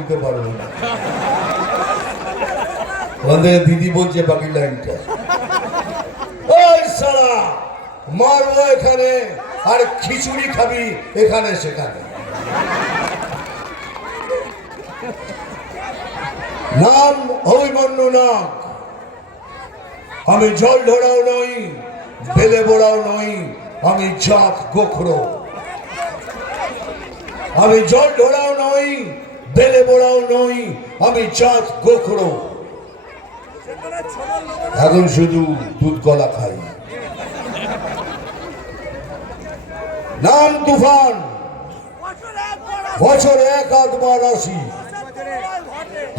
বলতে পারবো না। ওখান থেকে দিদি বলছে বাকি লাইনটা, ওই সালা মারবো এখানে আর খিচুড়ি খাবি এখানে সেখানে। নাম অভিমন্যু নাগ, আমি জল ঢোড়াও নই, বেলে বোড়াও নই, আমি জাত গোখরো। আমি জল ঢোড়াও নই, বেলে বোড়াও নই, আমি জাত গোখরো। এখন শুধু দুধ কলা খাই। নাম তুফান, বছরে এক আধবার আসি,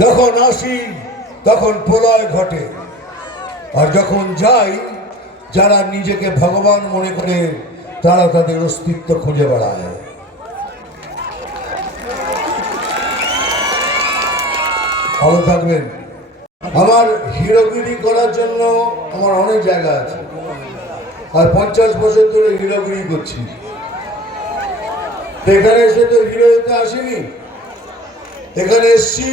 যখন আসি তখন প্রলয় ঘটে, আর যখন যাই যারা নিজেকে ভগবান মনে করে তারা তাদের অস্তিত্ব খুঁজে বেড়ায়। ভালো থাকবেন। আমার হিরোগিরি করার জন্য আমার অনেক জায়গা আছে, আর 50 বছর ধরে হিরোগিরি করছি। এখানে এসে তো হিরো হতে আসিনি, এখানে এসছি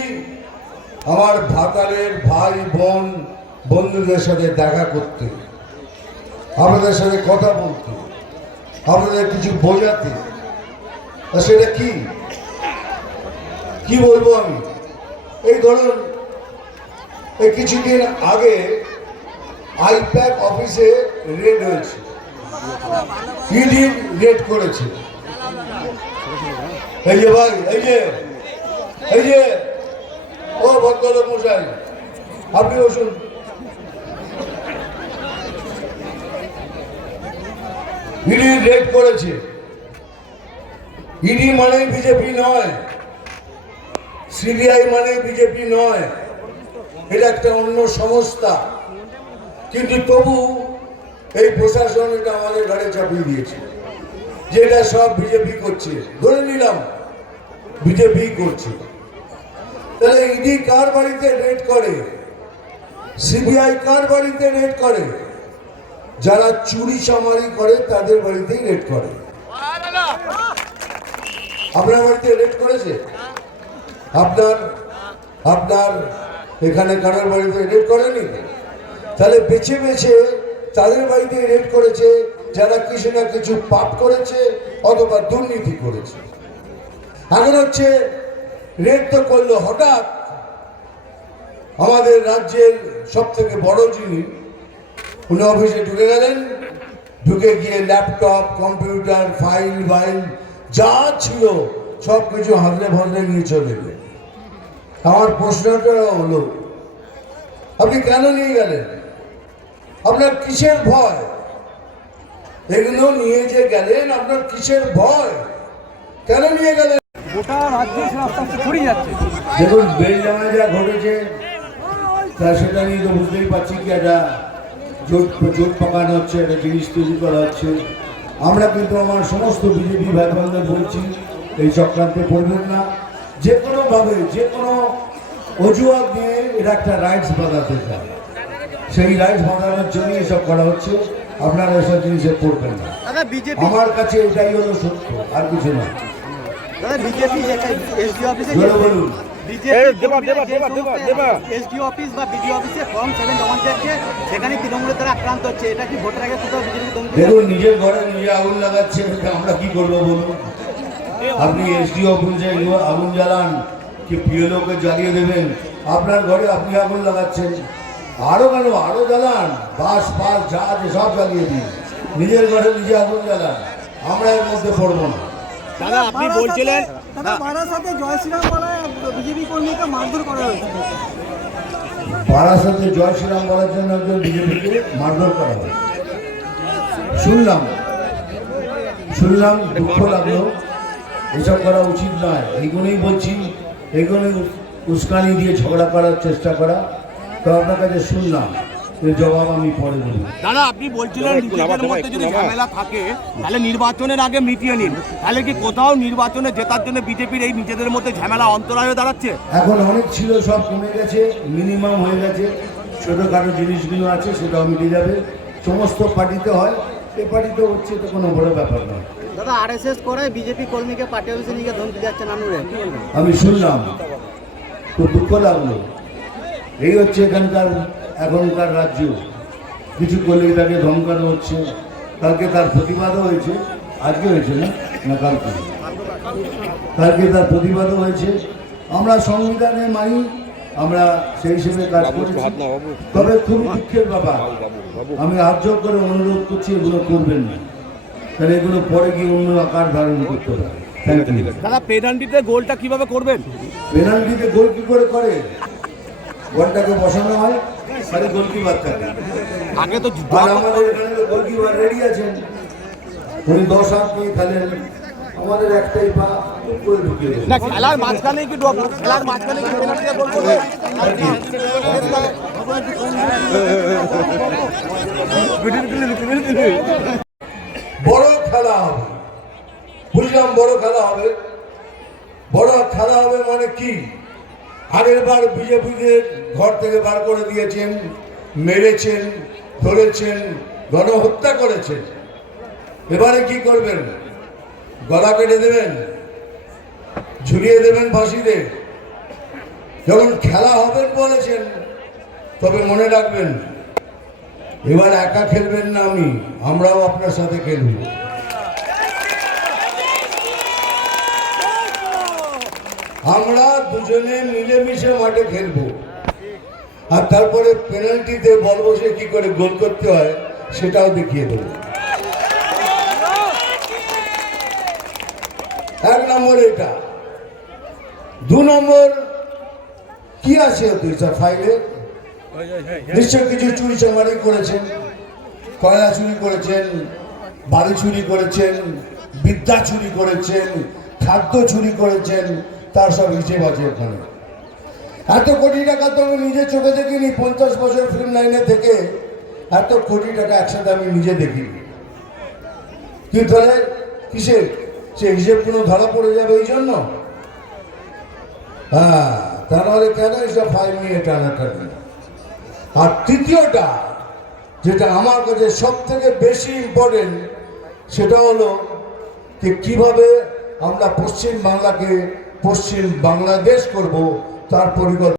আমার ভাতারের ভাই বোন বন্ধুদের সাথে দেখা করতে, আপনাদের সাথে কথা বলতে, আপনাদের কিছু বোঝাতে। সেটা কি বলবো আমি? এই ধরুন, এই কিছুদিন আগে আইপ্যাক অফিসে রেড হয়েছে, ইডি রেড করেছে। এই যে ভাই, এই যে ও ভদ্রলোক মশাই, আপনি বসুন। ইডি রেড করেছে। ইডি মানে বিজেপি নয়, সিবিআই মানে বিজেপি নয়, এটা একটা অন্য সংস্থা। কিন্তু তবু এই প্রশাসন এটা আমাদের ঘাড়ে চাপিয়ে দিয়েছে, যেটা সব বিজেপি করছে। ধরে নিলাম বিজেপি করছে, তাহলে ইডি কার বাড়িতে রেড করে, সিবিআই কার বাড়িতে রেড করে? যারা চুরি চামারি করে তাদের বাড়িতেই রেড করে। আপনার বাড়িতে রেড করেছে? আপনার এখানে কারোর বাড়িতে রেড করেনি? তাহলে বেছে বেছে তাদের বাড়িতে রেড করেছে যারা কিছু না কিছু পাপ করেছে অথবা দুর্নীতি করেছে। এখন হচ্ছে রেড তো করলো হঠাৎ। আমাদের রাজ্যের সব থেকে বড় যিনি, উনি অফিসে ঢুকে গেলেন, ঢুকে গিয়ে ল্যাপটপ, কম্পিউটার, ফাইল যা ছিল সব কিছু হাতলে ভাজলে নিয়ে চলে গেলেন। আমার প্রশ্নটা হলো, আপনি কেন নিয়ে গেলেন? আপনার কিসের ভয়? এগুলো নিয়ে যে গেলেন, আপনার কিসের ভয়? কেন নিয়ে গেলেন? দেখুন, বেলডাঙায় যা ঘটেছে তা সেটা নিয়ে তো বুঝতেই পারছি কি একটা জোট পাকানো হচ্ছে, একটা জিনিস তৈরি করা হচ্ছে। আমরা কিন্তু আমার সমস্ত বিজেপি ভাই বোনদের বলছি, এই চক্রান্তে পড়বেন না। যে কোনোভাবে, যে কোনো অজুহাত নিয়ে এটা একটা রাইটস বাঁধাতে চায়, সেই রাইটস বাঁধানোর জন্য এসব করা হচ্ছে। আপনারা এসব জিনিসে পড়বেন না। আমার কাছে এটাই হলো সত্য, আর কিছু না। বলুন, দেখুন, নিজের ঘরে নিজে আগুন লাগাচ্ছে, আমরা কি করবো বলুন? আপনি এসডিও অফিসে আগুন জ্বালান কি পিএলওকে জ্বালিয়ে দেবেন? আপনার ঘরে আপনি আগুন লাগাচ্ছেন, আরো কেন, আরো জ্বালান, বাস যা আছে সব জ্বালিয়ে দিন, নিজের ঘরে নিজে আগুন জ্বালান। আমরা এর মধ্যে পড়বো না। দাদা, আপনি বলছিলেন বারাসাতে জয় শ্রীরাম বলায় বিজেপি কর্মীকে মারধর করা হয়েছে। বারাসাতে জয় শ্রীরাম বলার জন্য একজন বিজেপিকে মারধর করা হয় শুনলাম, দুঃখ লাগলো। এসব করা উচিত নয়। এইগুলোই বলছি, এইগুলোই উস্কানি দিয়ে ঝগড়া করার চেষ্টা করা। তো আপনার কাছে শুনলাম, জবাব আমি পরে দেব। দাদা, আপনি বলছিলেন নিজেদের মধ্যে যদি ঝামেলা থাকে তাহলে নির্বাচনের আগে মিটিয়ে নিন। তাহলে কি কোথাও নির্বাচনে জেতার জন্য বিজেপির এই নিজেদের মধ্যে ঝামেলা অন্তরায় দাঁড়াচ্ছে? এখন অনেক ছিল, সব কমে গেছে, মিনিমাম হয়ে গেছে। ছোটোখাটো জিনিসগুলো আছে, সেটাও মিটে যাবে। সমস্ত পার্টিতে হয়, এ পার্টিতে হচ্ছে, তো কোনো বড় ব্যাপার নয়। দাদা, আরএসএস করে বিজেপি কর্মীকে পার্টি অফিসে নিয়ে ধমকি যাচ্ছে নানুরে, আমি শুনলাম, তো দুঃখ লাগলো। এই হচ্ছে এখনকার রাজ্য। কিছু করলে তাকে ধমকানো হচ্ছে, কালকে তার প্রতিবাদও হয়েছে, আজকে হয়েছে না কালকে তার প্রতিবাদও হয়েছে। আমরা সংবিধানে মানি, আমরা সেই হিসেবে কাজ করছি। তবে খুব দুঃখের ব্যাপার, আমি হাত জোর করে অনুরোধ করছি এগুলো করবেন না, তাহলে এগুলো পরে গিয়ে অন্য আকার ধারণ করতে পারে। দাদা পেনাল্টিতে গোলটা কিভাবে করবেন? পেনাল্টিতে গোল কি করে বলটাকে বসানো হয়, খালি গোলকিপার থাকে। আগে তো আর আমাদের এখানে গোলকিপার রেডি আছেন, উনি 10 হাত নিয়ে খেলেন, আমাদের একটাই পা করে ঢুকিয়ে দেন। না, খেলার মাঝখানে কি পেনাল্টিতে গোল করবে? বড় খেলা হবে, বুঝলাম বড় খেলা হবে। বড় খেলা হবে মানে কি? আগের বার বিজেপিদের ঘর থেকে বার করে দিয়েছেন, মেরেছেন, ধরেছেন, গণহত্যা করেছেন। এবারে কি করবেন? গলা কেটে দেবেন, ঝুলিয়ে দেবেন ফাঁসিতে? যখন খেলা হবেন বলেছেন, তবে মনে রাখবেন এবার একা খেলবেন না, আমরাও আপনার সাথে খেলব। আমরা দুজনে মিলেমিশে মাঠে খেলবো, আর তারপরে পেনাল্টিতে বল বসে কি করে গোল করতে হয় সেটাও দেখিয়ে দেব। 1 নম্বর এটা। 2 নম্বর কি আছে ওদের ফাইলে? নিশ্চয় কিছু চুরি চামারি করেছেন, কয়লা চুরি করেছেন, বাড়ি চুরি করেছেন, বিদ্যা চুরি করেছেন, খাদ্য চুরি করেছেন, তার সব হিসেব আছে ওখানে। এত কোটি টাকা তো আমি নিজে চোখে দেখিনি, 50 বছর ফিল্ম লাইনে থেকে এত কোটি টাকা একসাথে আমি নিজে দেখিনি। কিন্তু তাহলে কিসের সে হিসেবগুলো ধরা পড়ে যাবে এই জন্য? হ্যাঁ, তাহলে কেন এসব ফাইল নিয়ে টানাটানি? আর তৃতীয়টা, যেটা আমার কাছে সব থেকে বেশি ইম্পর্টেন্ট, সেটা হলো যে কিভাবে আমরা পশ্চিম বাংলাকে পশ্চিম বাংলাদেশ করব, তার পরিকল্পনা।